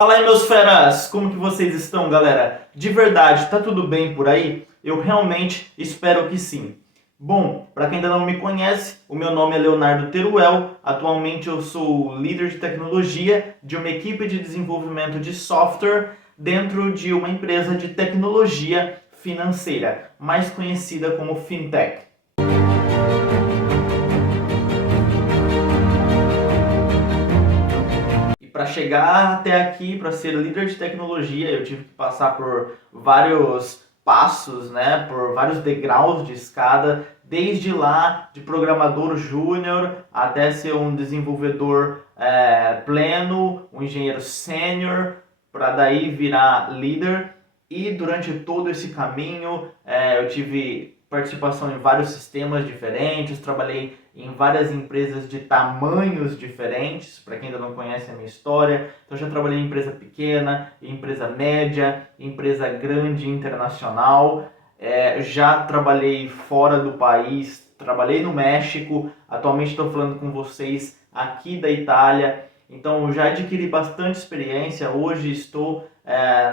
Fala aí, meus feras! Como que vocês estão, galera? De verdade, tá tudo bem por aí? Eu realmente espero que sim. Bom, para quem ainda não me conhece, o meu nome é Leonardo Teruel. Atualmente eu sou líder de tecnologia de uma equipe de desenvolvimento de software dentro de uma empresa de tecnologia financeira, mais conhecida como Fintech. Para chegar até aqui, para ser líder de tecnologia, eu tive que passar por vários passos, né, por vários degraus de escada, desde lá de programador júnior até ser um desenvolvedor pleno, um engenheiro sênior, para daí virar líder. E durante todo esse caminho, eu tive participação em vários sistemas diferentes, trabalhei em várias empresas de tamanhos diferentes, para quem ainda não conhece a minha história. Então já trabalhei em empresa pequena, em empresa média, em empresa grande internacional. Já trabalhei fora do país, trabalhei no México, atualmente estou falando com vocês aqui da Itália. Então já adquiri bastante experiência, hoje estou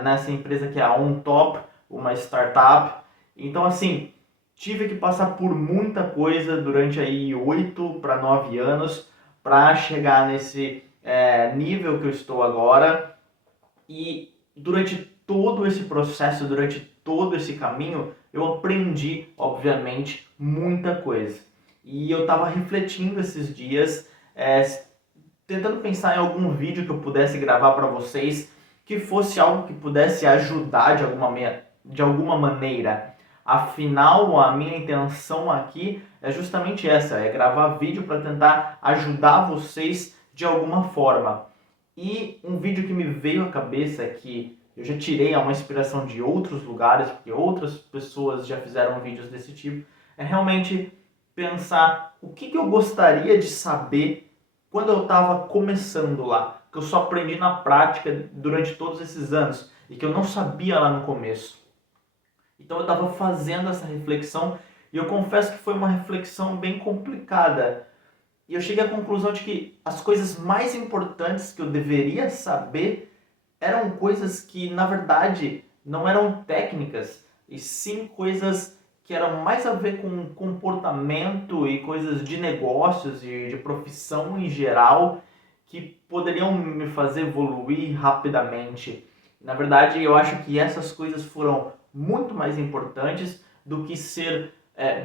nessa empresa que é a OnTop, uma startup. Então assim, tive que passar por muita coisa durante aí 8 para 9 anos para chegar nesse nível que eu estou agora. E durante todo esse processo, durante todo esse caminho, eu aprendi, obviamente, muita coisa. E eu estava refletindo esses dias, tentando pensar em algum vídeo que eu pudesse gravar para vocês, que fosse algo que pudesse ajudar de alguma maneira. Afinal, a minha intenção aqui é justamente essa, é gravar vídeo para tentar ajudar vocês de alguma forma. E um vídeo que me veio à cabeça, que eu já tirei uma inspiração de outros lugares, porque outras pessoas já fizeram vídeos desse tipo, é realmente pensar o que eu gostaria de saber quando eu estava começando lá, que eu só aprendi na prática durante todos esses anos e que eu não sabia lá no começo. Então eu estava fazendo essa reflexão e eu confesso que foi uma reflexão bem complicada. E eu cheguei à conclusão de que as coisas mais importantes que eu deveria saber eram coisas que, na verdade, não eram técnicas, e sim coisas que eram mais a ver com comportamento e coisas de negócios e de profissão em geral que poderiam me fazer evoluir rapidamente. Na verdade, eu acho que essas coisas foram muito mais importantes do que ser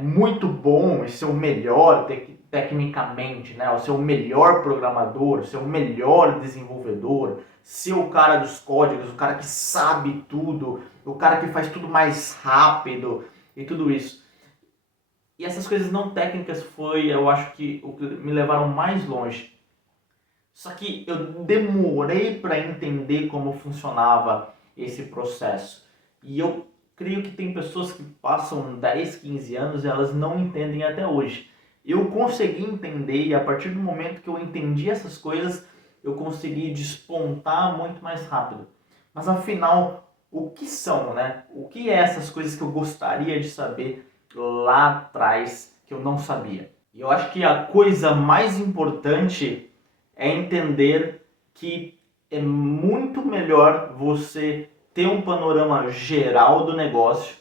muito bom e ser o melhor tecnicamente, né? O ser o melhor programador, ser o melhor desenvolvedor, ser o cara dos códigos, o cara que sabe tudo, o cara que faz tudo mais rápido e tudo isso. E essas coisas não técnicas foi, eu acho que o que me levaram mais longe. Só que eu demorei para entender como funcionava esse processo. E eu creio que tem pessoas que passam 10, 15 anos e elas não entendem até hoje. Eu consegui entender e a partir do momento que eu entendi essas coisas, eu consegui despontar muito mais rápido. Mas afinal, o que são, né? O que é essas coisas que eu gostaria de saber lá atrás que eu não sabia? E eu acho que a coisa mais importante é entender que é muito melhor você ter um panorama geral do negócio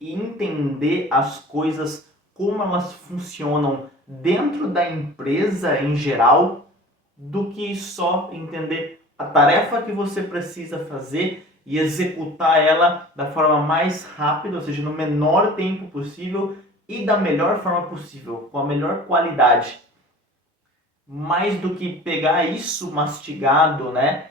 e entender as coisas, como elas funcionam dentro da empresa em geral, do que só entender a tarefa que você precisa fazer e executar ela da forma mais rápida, ou seja, no menor tempo possível e da melhor forma possível, com a melhor qualidade. Mais do que pegar isso mastigado, né,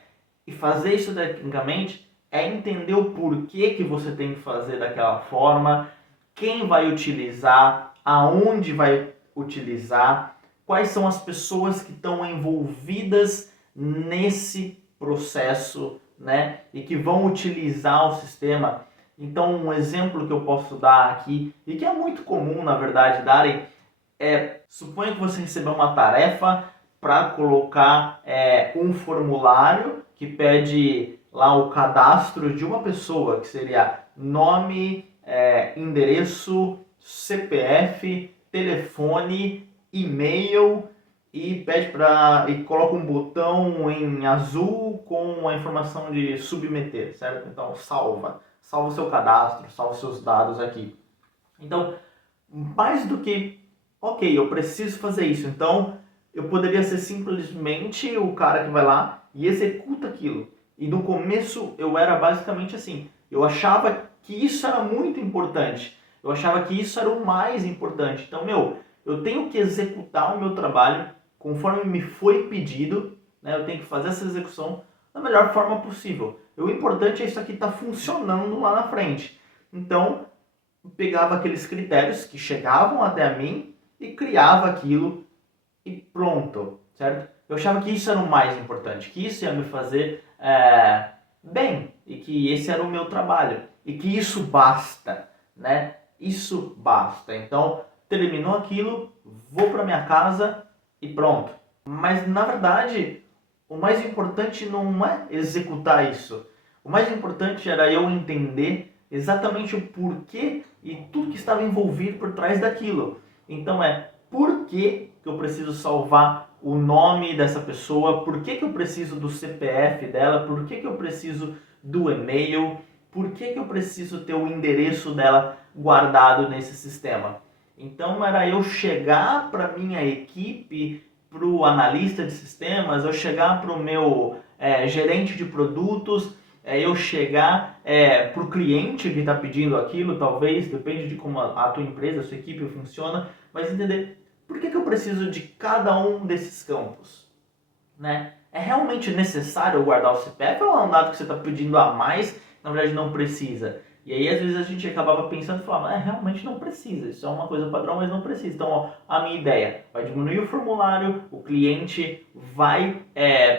e fazer isso tecnicamente, é entender o porquê que você tem que fazer daquela forma, quem vai utilizar, aonde vai utilizar, quais são as pessoas que estão envolvidas nesse processo, né, e que vão utilizar o sistema. Então, um exemplo que eu posso dar aqui, e que é muito comum, na verdade, darem, suponha que você recebeu uma tarefa para colocar um formulário que pede lá o cadastro de uma pessoa, que seria nome, endereço, CPF, telefone, e-mail, e pede para e coloca um botão em azul com a informação de submeter, certo? Então salva o seu cadastro, salva os seus dados aqui. Então, mais do que, ok, eu preciso fazer isso, então eu poderia ser simplesmente o cara que vai lá e executa aquilo. E no começo eu era basicamente assim, eu achava que isso era muito importante, eu achava que isso era o mais importante. Então, eu tenho que executar o meu trabalho conforme me foi pedido, né? Eu tenho que fazer essa execução da melhor forma possível. O importante é isso aqui estar funcionando lá na frente. Então, eu pegava aqueles critérios que chegavam até mim e criava aquilo e pronto, certo? Eu achava que isso era o mais importante, que isso ia me fazer bem e que esse era o meu trabalho e que isso basta, né? Isso basta. Então, terminou aquilo, vou para minha casa e pronto. Mas na verdade, o mais importante não é executar isso. O mais importante era eu entender exatamente o porquê e tudo que estava envolvido por trás daquilo. Então por que eu preciso salvar o nome dessa pessoa, por que eu preciso do CPF dela, por que eu preciso do e-mail, por que eu preciso ter o endereço dela guardado nesse sistema. Então era eu chegar para minha equipe, para o analista de sistemas, eu chegar para o meu gerente de produtos, eu chegar para o cliente que está pedindo aquilo, talvez, depende de como a tua empresa, a sua equipe funciona, mas entender por que eu preciso de cada um desses campos, né? É realmente necessário eu guardar o CPF ou é um dado que você está pedindo a mais, na verdade não precisa? E aí às vezes a gente acabava pensando e falava, realmente não precisa, isso é uma coisa padrão, mas não precisa. Então, ó, a minha ideia, vai diminuir o formulário, o cliente vai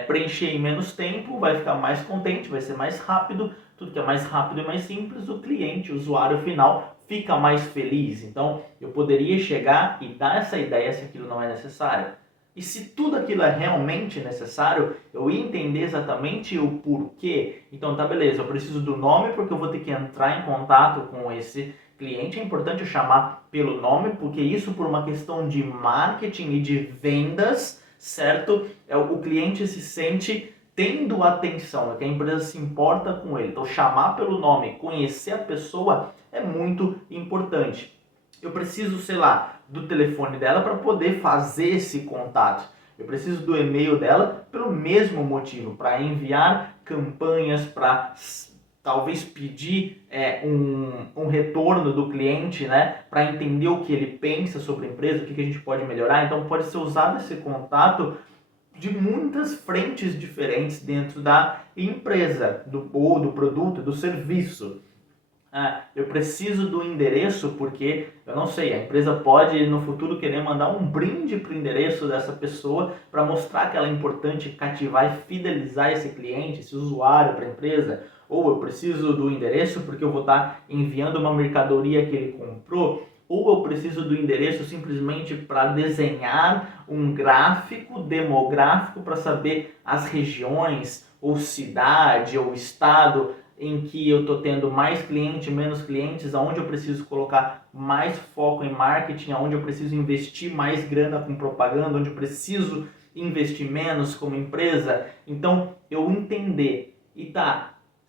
preencher em menos tempo, vai ficar mais contente, vai ser mais rápido, tudo que é mais rápido e mais simples, o cliente, o usuário final, fica mais feliz. Então, eu poderia chegar e dar essa ideia se aquilo não é necessário. E se tudo aquilo é realmente necessário, eu ia entender exatamente o porquê. Então, tá, beleza, eu preciso do nome porque eu vou ter que entrar em contato com esse cliente. É importante eu chamar pelo nome, porque isso por uma questão de marketing e de vendas, certo? O cliente se sente tendo atenção, que a empresa se importa com ele. Então, chamar pelo nome, conhecer a pessoa é muito importante. Eu preciso, sei lá, do telefone dela para poder fazer esse contato. Eu preciso do e-mail dela pelo mesmo motivo, para enviar campanhas, para talvez pedir um retorno do cliente, né, para entender o que ele pensa sobre a empresa, o que a gente pode melhorar. Então pode ser usado esse contato de muitas frentes diferentes dentro da empresa, ou do produto, do serviço. Eu preciso do endereço porque, eu não sei, a empresa pode no futuro querer mandar um brinde para o endereço dessa pessoa para mostrar que ela é importante, cativar e fidelizar esse cliente, esse usuário para a empresa. Ou eu preciso do endereço porque eu vou estar enviando uma mercadoria que ele comprou. Ou eu preciso do endereço simplesmente para desenhar um gráfico demográfico para saber as regiões, ou cidade, ou estado em que eu estou tendo mais clientes, menos clientes, aonde eu preciso colocar mais foco em marketing, aonde eu preciso investir mais grana com propaganda, onde eu preciso investir menos como empresa. Então, eu entender,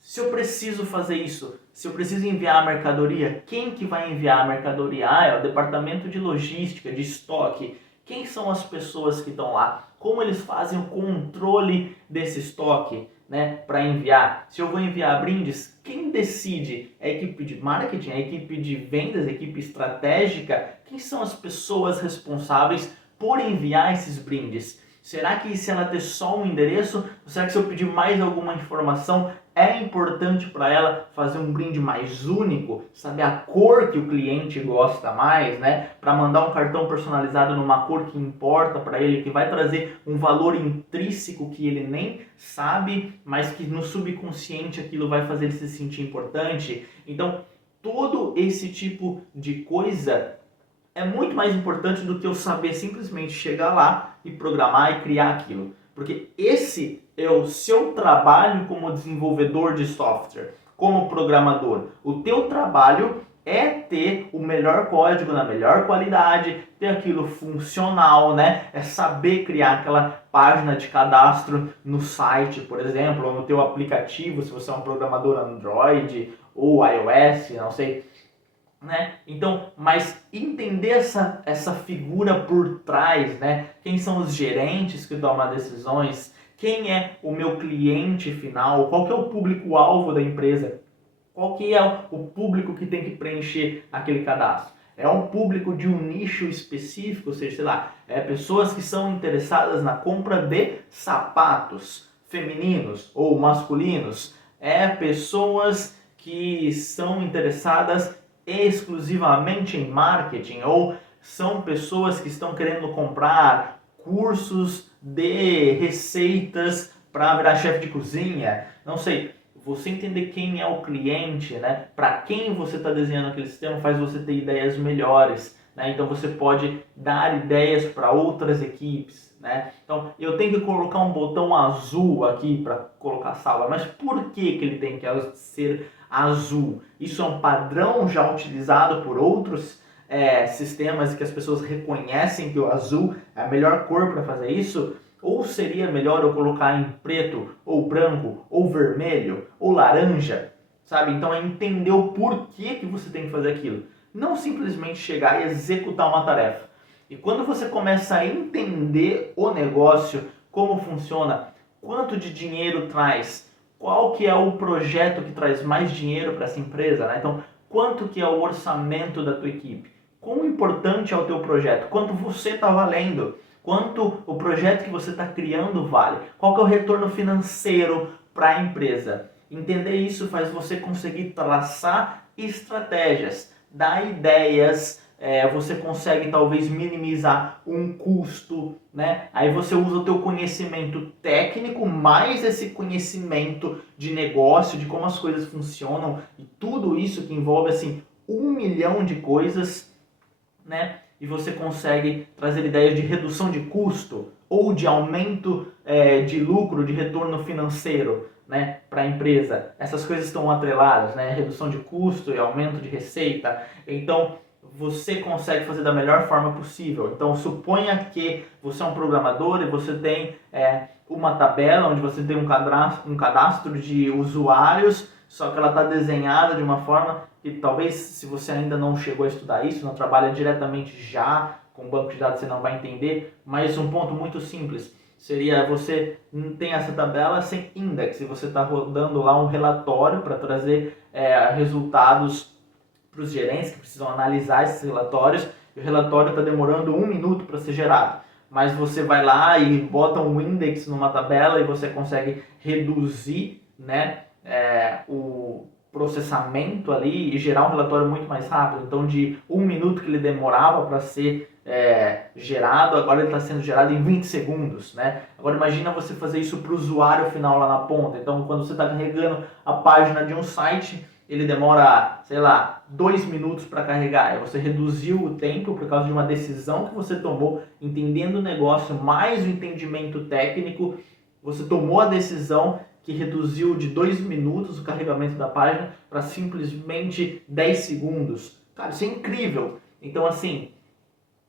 se eu preciso fazer isso, se eu preciso enviar a mercadoria, quem que vai enviar a mercadoria? É o departamento de logística, de estoque. Quem são as pessoas que estão lá? Como eles fazem o controle desse estoque, né, para enviar? Se eu vou enviar brindes, quem decide? É a equipe de marketing, a equipe de vendas, a equipe estratégica? Quem são as pessoas responsáveis por enviar esses brindes? Será que se ela ter só um endereço, ou será que se eu pedir mais alguma informação, é importante para ela fazer um brinde mais único, saber a cor que o cliente gosta mais, né? Para mandar um cartão personalizado numa cor que importa para ele, que vai trazer um valor intrínseco que ele nem sabe, mas que no subconsciente aquilo vai fazer ele se sentir importante. Então, todo esse tipo de coisa é muito mais importante do que eu saber simplesmente chegar lá e programar e criar aquilo. Porque esse é o seu trabalho como desenvolvedor de software, como programador. O teu trabalho é ter o melhor código na melhor qualidade, ter aquilo funcional, né? É saber criar aquela página de cadastro no site, por exemplo, ou no teu aplicativo, se você é um programador Android ou iOS, não sei, né? Então, mas entender essa figura por trás, né? Quem são os gerentes que tomam decisões? Quem é o meu cliente final? Qual que é o público-alvo da empresa? Qual que é o público que tem que preencher aquele cadastro? É um público de um nicho específico, ou seja, sei lá, pessoas que são interessadas na compra de sapatos femininos ou masculinos. Pessoas que são interessadas exclusivamente em marketing ou são pessoas que estão querendo comprar cursos de receitas para virar chefe de cozinha. Não sei, você entender quem é o cliente, né? Para quem você está desenhando aquele sistema faz você ter ideias melhores, né? Então você pode dar ideias para outras equipes, né? Então eu tenho que colocar um botão azul aqui para colocar sala, mas por que ele tem que ser azul? Isso é um padrão já utilizado por outros sistemas que as pessoas reconhecem que o azul é a melhor cor para fazer isso? Ou seria melhor eu colocar em preto, ou branco, ou vermelho, ou laranja, sabe? Então é entender o porquê que você tem que fazer aquilo. Não simplesmente chegar e executar uma tarefa. E quando você começa a entender o negócio, como funciona, quanto de dinheiro traz, qual que é o projeto que traz mais dinheiro para essa empresa, né? Então, quanto que é o orçamento da tua equipe? Quão importante é o teu projeto? Quanto você está valendo? Quanto o projeto que você está criando vale? Qual que é o retorno financeiro para a empresa? Entender isso faz você conseguir traçar estratégias, dar ideias, você consegue talvez minimizar um custo, né? Aí você usa o teu conhecimento técnico mais esse conhecimento de negócio, de como as coisas funcionam e tudo isso que envolve assim 1 milhão de coisas, né? E você consegue trazer ideias de redução de custo ou de aumento de lucro, de retorno financeiro, né, para a empresa. Essas coisas estão atreladas, né? Redução de custo e aumento de receita. Então, você consegue fazer da melhor forma possível. Então, suponha que você é um programador e você tem uma tabela onde você tem um cadastro de usuários, só que ela está desenhada de uma forma que talvez, se você ainda não chegou a estudar isso, não trabalha diretamente já com banco de dados, você não vai entender, mas um ponto muito simples seria você tem essa tabela sem index e você está rodando lá um relatório para trazer resultados para os gerentes que precisam analisar esses relatórios, e o relatório está demorando 1 minuto para ser gerado. Mas você vai lá e bota um index numa tabela e você consegue reduzir, né, o processamento ali e gerar um relatório muito mais rápido. Então, de 1 minuto que ele demorava para ser gerado, agora ele está sendo gerado em 20 segundos, né? Agora imagina você fazer isso para o usuário final lá na ponta. Então, quando você está carregando a página de um site, ele demora, sei lá, 2 minutos para carregar. Aí você reduziu o tempo por causa de uma decisão que você tomou, entendendo o negócio, mais o entendimento técnico. Você tomou a decisão que reduziu de 2 minutos o carregamento da página para simplesmente 10 segundos. Cara, isso é incrível. Então, assim,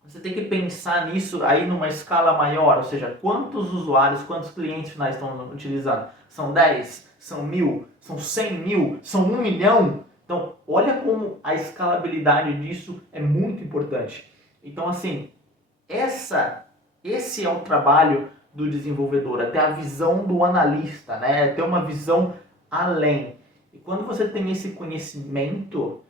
você tem que pensar nisso aí numa escala maior, ou seja, quantos usuários, quantos clientes finais estão utilizando? São 10? São 1.000? São 100 mil? São 1 milhão? Então, olha como a escalabilidade disso é muito importante. Então, assim, esse é o trabalho do desenvolvedor, até a visão do analista, né? Ter uma visão além. E quando você tem esse conhecimento,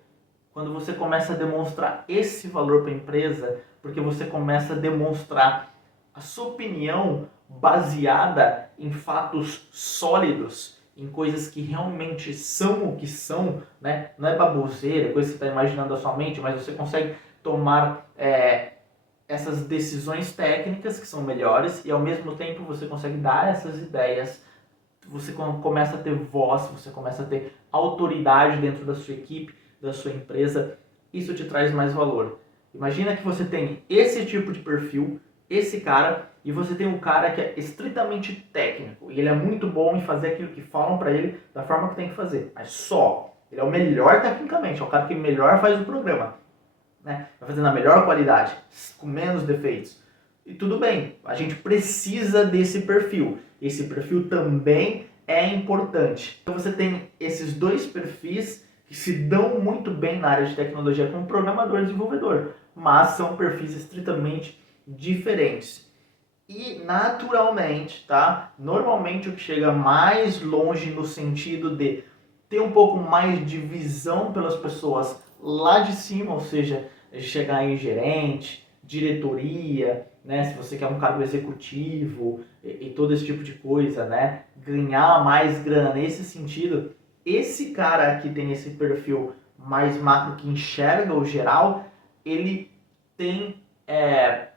quando você começa a demonstrar esse valor para a empresa, porque você começa a demonstrar a sua opinião baseada em fatos sólidos, em coisas que realmente são o que são, né? Não é baboseira, coisa que você está imaginando da sua mente, mas você consegue tomar essas decisões técnicas que são melhores e ao mesmo tempo você consegue dar essas ideias, você começa a ter voz, você começa a ter autoridade dentro da sua equipe, da sua empresa, isso te traz mais valor. Imagina que você tem esse tipo de perfil, esse cara, e você tem um cara que é estritamente técnico, e ele é muito bom em fazer aquilo que falam para ele da forma que tem que fazer, mas só. Ele é o melhor tecnicamente, é o cara que melhor faz o programa, né? Vai fazer na melhor qualidade, com menos defeitos. E tudo bem, a gente precisa desse perfil. Esse perfil também é importante. Então você tem esses dois perfis que se dão muito bem na área de tecnologia como programador e desenvolvedor, mas são perfis estritamente diferentes. E naturalmente, tá? Normalmente o que chega mais longe no sentido de ter um pouco mais de visão pelas pessoas lá de cima, ou seja, chegar em gerente, diretoria, né? Se você quer um cargo executivo e todo esse tipo de coisa, né? Ganhar mais grana nesse sentido, esse cara que tem esse perfil mais macro que enxerga o geral, ele tem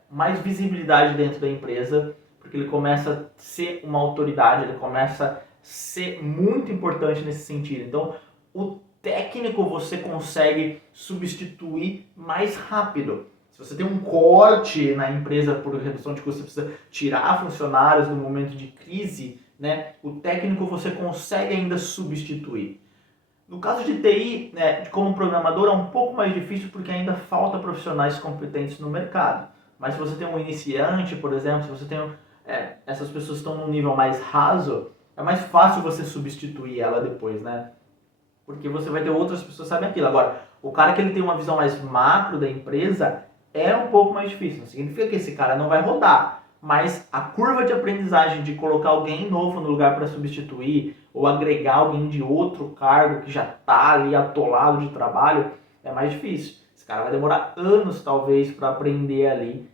mais visibilidade dentro da empresa, porque ele começa a ser uma autoridade, ele começa a ser muito importante nesse sentido. Então, o técnico você consegue substituir mais rápido. Se você tem um corte na empresa por redução de custos, você precisa tirar funcionários no momento de crise, né? O técnico você consegue ainda substituir. No caso de TI, né, como programador, é um pouco mais difícil porque ainda falta profissionais competentes no mercado. Mas se você tem um iniciante, por exemplo, se você tem essas pessoas estão num nível mais raso, é mais fácil você substituir ela depois, né? Porque você vai ter outras pessoas que sabem aquilo. Agora, o cara que ele tem uma visão mais macro da empresa é um pouco mais difícil. Não significa que esse cara não vai rodar, mas a curva de aprendizagem de colocar alguém novo no lugar para substituir ou agregar alguém de outro cargo que já está ali atolado de trabalho é mais difícil. Esse cara vai demorar anos talvez para aprender ali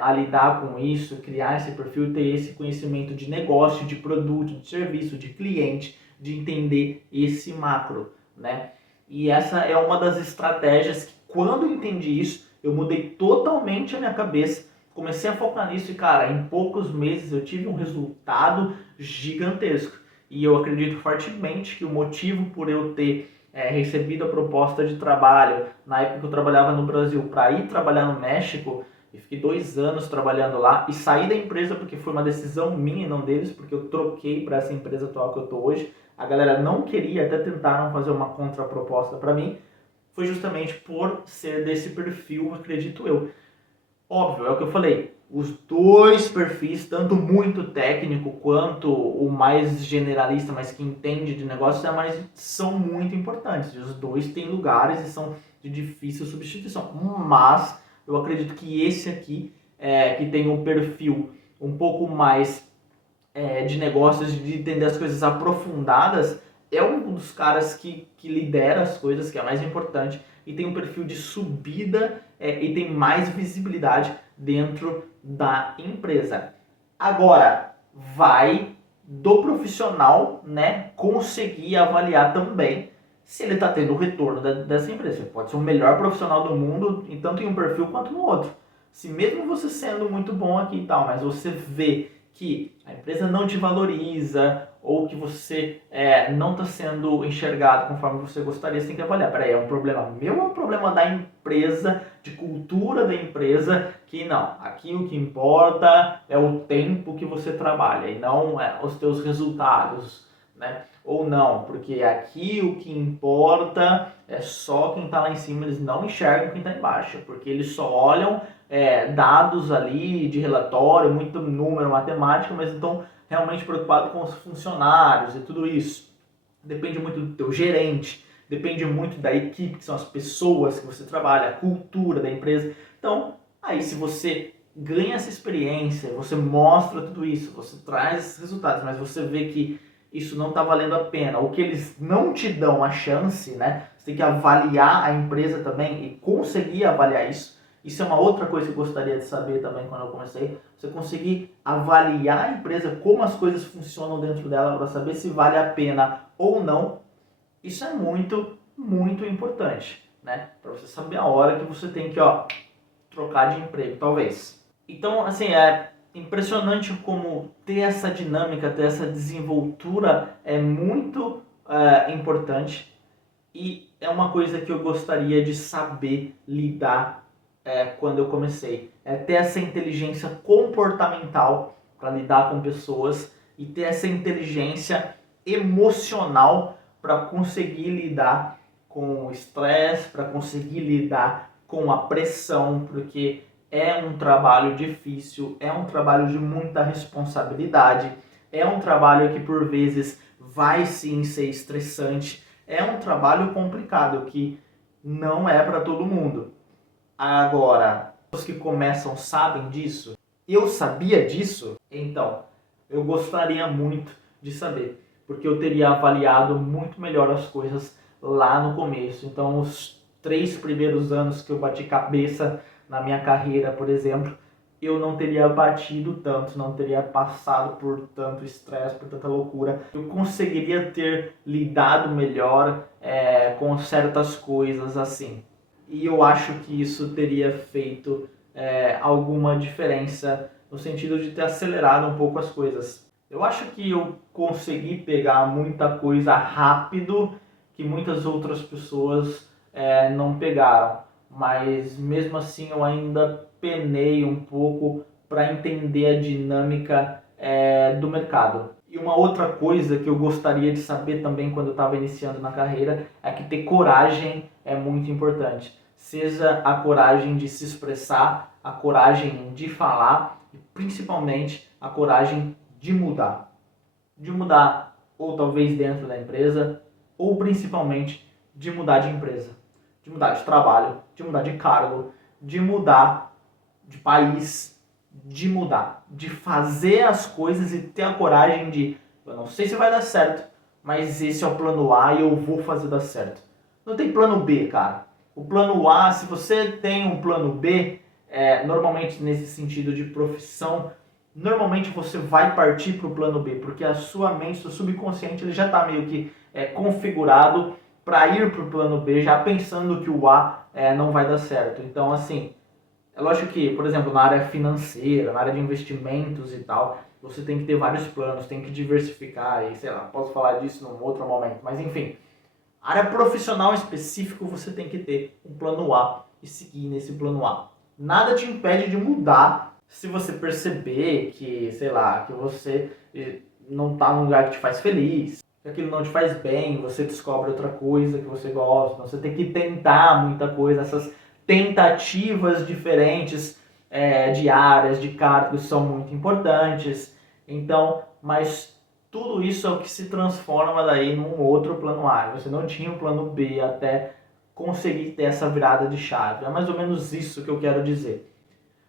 a lidar com isso, criar esse perfil, ter esse conhecimento de negócio, de produto, de serviço, de cliente, de entender esse macro, né? E essa é uma das estratégias que, quando eu entendi isso, eu mudei totalmente a minha cabeça, comecei a focar nisso e, cara, em poucos meses eu tive um resultado gigantesco. E eu acredito fortemente que o motivo por eu ter recebido a proposta de trabalho, na época que eu trabalhava no Brasil, para ir trabalhar no México, e fiquei 2 anos trabalhando lá e saí da empresa porque foi uma decisão minha e não deles, porque eu troquei para essa empresa atual que eu estou hoje. A galera não queria, até tentaram fazer uma contraproposta para mim, foi justamente por ser desse perfil, acredito eu. Óbvio, é o que eu falei, os dois perfis, tanto muito técnico quanto o mais generalista, mas que entende de negócios, são muito importantes. Os dois têm lugares e são de difícil substituição. Mas eu acredito que esse aqui, que tem um perfil um pouco mais de negócios, de entender as coisas aprofundadas, é um dos caras que lidera as coisas, que é mais importante, e tem um perfil de subida e tem mais visibilidade dentro da empresa. Agora, vai do profissional, né, conseguir avaliar também se ele está tendo o retorno dessa empresa. Ele pode ser o melhor profissional do mundo, tanto em um perfil quanto no outro. Se mesmo você sendo muito bom aqui e tal, mas você vê que a empresa não te valoriza ou que você não está sendo enxergado conforme você gostaria, você tem que avaliar. Peraí, é um problema meu ou é um problema da empresa, de cultura da empresa, que não, aqui o que importa é o tempo que você trabalha e não os teus resultados, né? Ou não, porque aqui o que importa é só quem está lá em cima, eles não enxergam quem está embaixo, porque eles só olham dados ali de relatório, muito número, matemática, mas estão realmente preocupados com os funcionários e tudo isso. Depende muito do teu gerente, depende muito da equipe, que são as pessoas que você trabalha, a cultura da empresa. Então, aí se você ganha essa experiência, você mostra tudo isso, você traz esses resultados, mas você vê que isso não está valendo a pena, ou que eles não te dão a chance, né? Você tem que avaliar a empresa também e conseguir avaliar isso. Isso é uma outra coisa que eu gostaria de saber também quando eu comecei. Você conseguir avaliar a empresa, como as coisas funcionam dentro dela, para saber se vale a pena ou não. Isso é muito, muito importante, né? Para você saber a hora que você tem que trocar de emprego, talvez. Então, assim, é impressionante como ter essa dinâmica, ter essa desenvoltura é muito importante e é uma coisa que eu gostaria de saber lidar quando eu comecei. É ter essa inteligência comportamental para lidar com pessoas e ter essa inteligência emocional para conseguir lidar com o estresse, para conseguir lidar com a pressão, porque é um trabalho difícil, é um trabalho de muita responsabilidade, é um trabalho que por vezes vai sim ser estressante, é um trabalho complicado que não é para todo mundo. Agora, os que começam sabem disso? Eu sabia disso? Então, eu gostaria muito de saber, porque eu teria avaliado muito melhor as coisas lá no começo. Então, os 3 primeiros anos que eu bati cabeça na minha carreira, por exemplo, eu não teria batido tanto, não teria passado por tanto estresse, por tanta loucura. Eu conseguiria ter lidado melhor com certas coisas assim. E eu acho que isso teria feito alguma diferença no sentido de ter acelerado um pouco as coisas. Eu acho que eu consegui pegar muita coisa rápido que muitas outras pessoas não pegaram, mas mesmo assim eu ainda penei um pouco para entender a dinâmica do mercado. E uma outra coisa que eu gostaria de saber também quando eu estava iniciando na carreira é que ter coragem é muito importante. Seja a coragem de se expressar, a coragem de falar e principalmente a coragem de mudar. De mudar ou talvez dentro da empresa ou principalmente de mudar de empresa, de mudar de trabalho, de mudar de cargo, de mudar de país, de mudar, de fazer as coisas e ter a coragem de, eu não sei se vai dar certo, mas esse é o plano A e eu vou fazer dar certo. Não tem plano B, cara. O plano A, se você tem um plano B, normalmente nesse sentido de profissão, normalmente você vai partir para o plano B, porque a sua mente, seu subconsciente, ele já está meio que configurado para ir para o plano B, já pensando que o A não vai dar certo. Então, assim, é lógico que, por exemplo, na área financeira, na área de investimentos e tal, você tem que ter vários planos, tem que diversificar, e sei lá, posso falar disso num outro momento, mas enfim. Área profissional específico, você tem que ter um plano A e seguir nesse plano A. Nada te impede de mudar se você perceber que, sei lá, que você não está num lugar que te faz feliz, que aquilo não te faz bem, você descobre outra coisa que você gosta, você tem que tentar muita coisa, essas tentativas diferentes de áreas, de cargos são muito importantes. Então, mas tudo isso é o que se transforma daí num outro plano A. Você não tinha um plano B até conseguir ter essa virada de chave. É mais ou menos isso que eu quero dizer.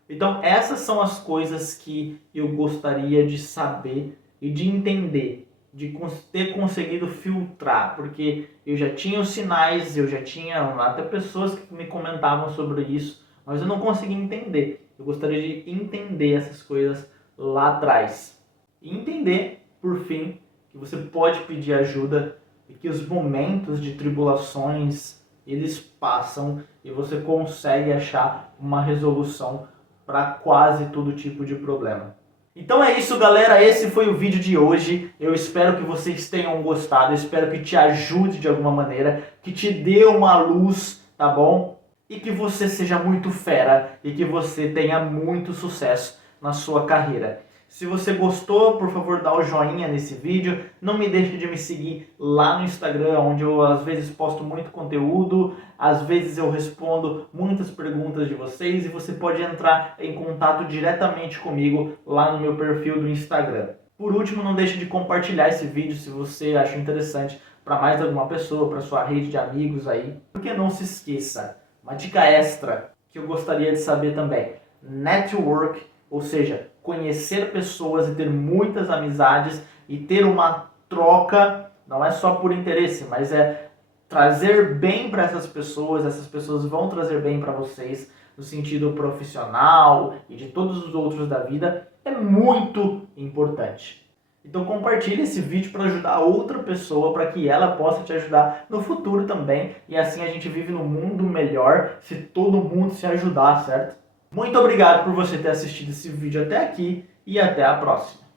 Então, essas são as coisas que eu gostaria de saber e de entender, de ter conseguido filtrar, porque eu já tinha os sinais, eu já tinha até pessoas que me comentavam sobre isso, mas eu não conseguia entender. Eu gostaria de entender essas coisas lá atrás. E entender, por fim, que você pode pedir ajuda e que os momentos de tribulações, eles passam e você consegue achar uma resolução para quase todo tipo de problema. Então é isso, galera, esse foi o vídeo de hoje. Eu espero que vocês tenham gostado, eu espero que te ajude de alguma maneira, que te dê uma luz, tá bom? E que você seja muito fera e que você tenha muito sucesso na sua carreira. Se você gostou, por favor, dá o joinha nesse vídeo. Não me deixe de me seguir lá no Instagram, onde eu às vezes posto muito conteúdo, às vezes eu respondo muitas perguntas de vocês e você pode entrar em contato diretamente comigo lá no meu perfil do Instagram. Por último, não deixe de compartilhar esse vídeo se você acha interessante para mais alguma pessoa, para sua rede de amigos aí. Porque não se esqueça, uma dica extra que eu gostaria de saber também. Network, ou seja, conhecer pessoas e ter muitas amizades e ter uma troca, não é só por interesse, mas é trazer bem para essas pessoas vão trazer bem para vocês no sentido profissional e de todos os outros da vida, é muito importante. Então compartilhe esse vídeo para ajudar outra pessoa, para que ela possa te ajudar no futuro também, e assim a gente vive num mundo melhor se todo mundo se ajudar, certo? Muito obrigado por você ter assistido esse vídeo até aqui e até a próxima.